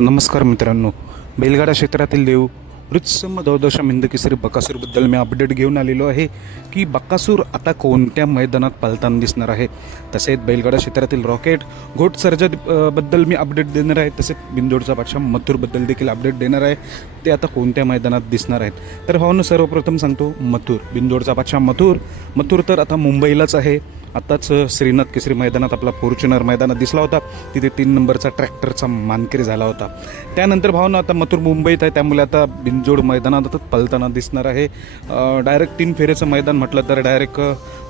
नमस्कार मित्रांनो. बैलगाडा क्षेत्रातील देव वृत्सम दौदशम हिंदकेसरी बकासूरबद्दल मी अपडेट घेऊन आलेलो आहे की बकासूर आता कोणत्या मैदानात पालताना दिसणार आहे. तसेच बैलगाडा क्षेत्रातील रॉकेट घोट सर्जा बद्दल मी अपडेट देणार आहे. तसेच बिंदोडचा बादशाह मथुरबद्दल देखील अपडेट देणार आहे. ते आता कोणत्या मैदानात दिसणार आहेत. तर भावनं सर्वप्रथम सांगतो मथुर. बिंदोडचा बादशाह मथुर. मथुर तर आता मुंबईलाच आहे. आत्ताच श्रीनाथ केसरी मैदानात आपला फॉर्च्युनर मैदानात दिसला होता. तिथे तीन नंबरचा ट्रॅक्टरचा मानकरी झाला होता. त्यानंतर भावना आता मथुर मुंबईत आहे. त्यामुळे आता बिनजोड मैदानात आता पलताना दिसणार आहे. डायरेक्ट तीन फेरेचं मैदान म्हटलं तर डायरेक्ट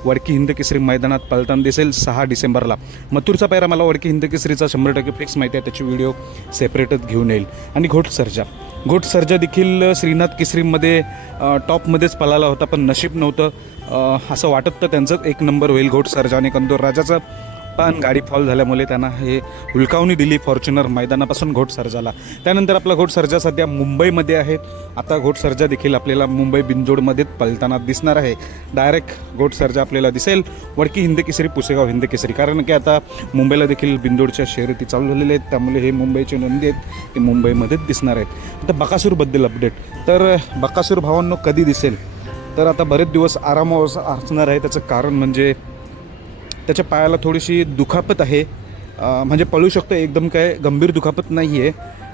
वडकी हिंद केसरी मैदानात पलताना दिसेल सहा डिसेंबरला. मथुरचा पायरा मला वडकी हिंद केसरीचा शंभर टक्के फिक्स माहिती आहे. त्याची व्हिडिओ सेपरेटच घेऊन येईल. आणि घोट सर्जा घोट सर्जा देखील श्रीनाथ केसरीमध्ये टॉपमध्येच पळाला होता पण नशीब नव्हतं. असं वाटत तर त्यांचं एक नंबर होईल घोट सर्जाने आणि कंदोर. राजाचं पण गाडी फॉल झाल्यामुळे त्यांना हे हुलकावणी दिली फॉर्च्युनर मैदानापासून घोट सर्जाला. त्यानंतर आपला घोट सर्जा सध्या मुंबईमध्ये आहे. आता घोटसर्जा देखील आपल्याला मुंबई बिंजोडमध्ये पलताना दिसणार आहे. डायरेक्ट घोट सर्जा आपल्याला दिसेल. वडकी हिंद केसरी पुसेगाव हिंद केसरी. कारण की आता मुंबईला देखील बिंदोडच्या शर्यती चालू झालेल्या आहेत. त्यामुळे हे मुंबईचे नंदी आहेत. ते मुंबईमध्येच दिसणार आहेत. आता बकासूरबद्दल अपडेट तर बकासूर भावांनो कधी दिसेल? तर आता बरेच दिवस आरामावर असणार आहे. त्याचं कारण म्हणजे त्याच्या पायाला थोडीशी दुखापत आहे. म्हणजे पळू शकतो एकदम काय गंभीर दुखापत नाही आहे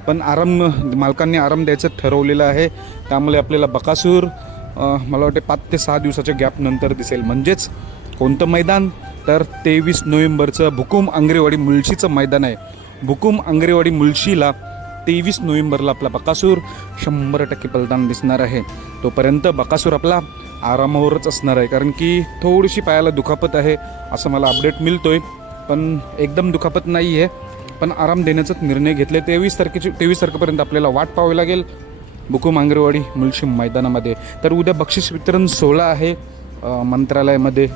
पण आराम मालकांनी आराम द्यायचं ठरवलेलं आहे. त्यामुळे आपल्याला बकासूर मला वाटते पाच ते सहा दिवसाच्या गॅपनंतर दिसेल. म्हणजेच कोणतं मैदान? तर तेवीस नोव्हेंबरचं भुकुम आंग्रेवाडी मुळशीचं मैदान आहे. भुकुम आंग्रेवाडी मुळशीला तेवीस नोव्हेंबरला आपला बकासूर शंभर टक्के पलताना दिसणार आहे. तोपर्यंत बकासूर आपला आरामावरच असणार आहे. कारण की थोडीशी पायाला दुखापत आहे असं मला अपडेट मिळतो आहे पण एकदम दुखापत नाही आहे पण आराम देण्याचाच निर्णय घेतले तेवीस तारखेची तेवीस तारखेपर्यंत आपल्याला वाट पाहावी लागेल. बुकू मांगरेवाडी मुलशी मैदानामध्ये. तर उद्या बक्षीस वितरण सोहळा आहे. मंत्रालयामध्ये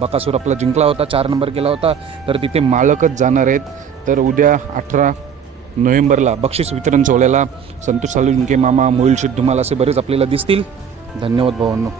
बकासूर आपला जिंकला होता चार नंबर गेला होता. तर तिथे मालकच जाणार आहेत. तर उद्या अठरा नोव्हेंबरला बक्षीस वितरण सोहळ्याला संतोष सालुंके मामा मोहिल शेठ धुमाल असे बरेच आपल्याला दिसतील. धन्यवाद भावांनो.